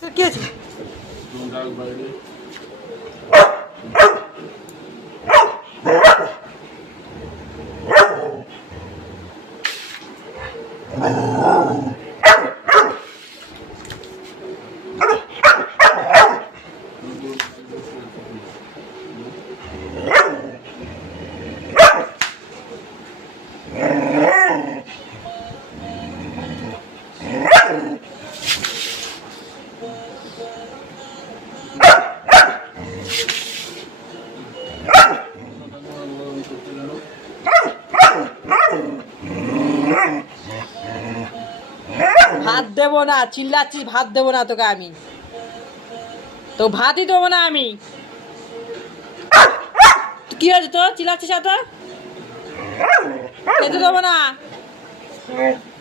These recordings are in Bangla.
কি আছে? ভাত দেবো না, চিল্লাচ্ছিস ভাত দেবো না তোকে আমি, তো ভাতই দেবো না আমি। কি হয়েছে তো চিল্লাচ্ছিস এত? খেতে দেবো না,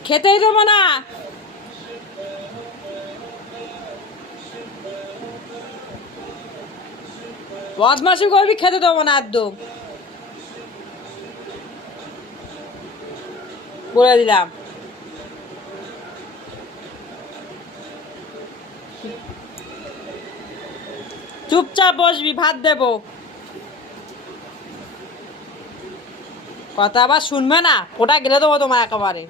খেতেই দেবো না। বদমাশি করবি, খেতে দেবো না একদম, বলে দিলাম। চুপচাপ বসবি, ভাত দেবো। কথা আবার শুনবে না, ওটা গেলে দেবো তোমার একেবারে।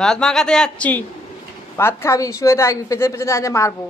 ভাত মাখাতে যাচ্ছি, ভাত খাবি, শুয়ে থাকবি, পেছনে পেছনে আজ মারবো।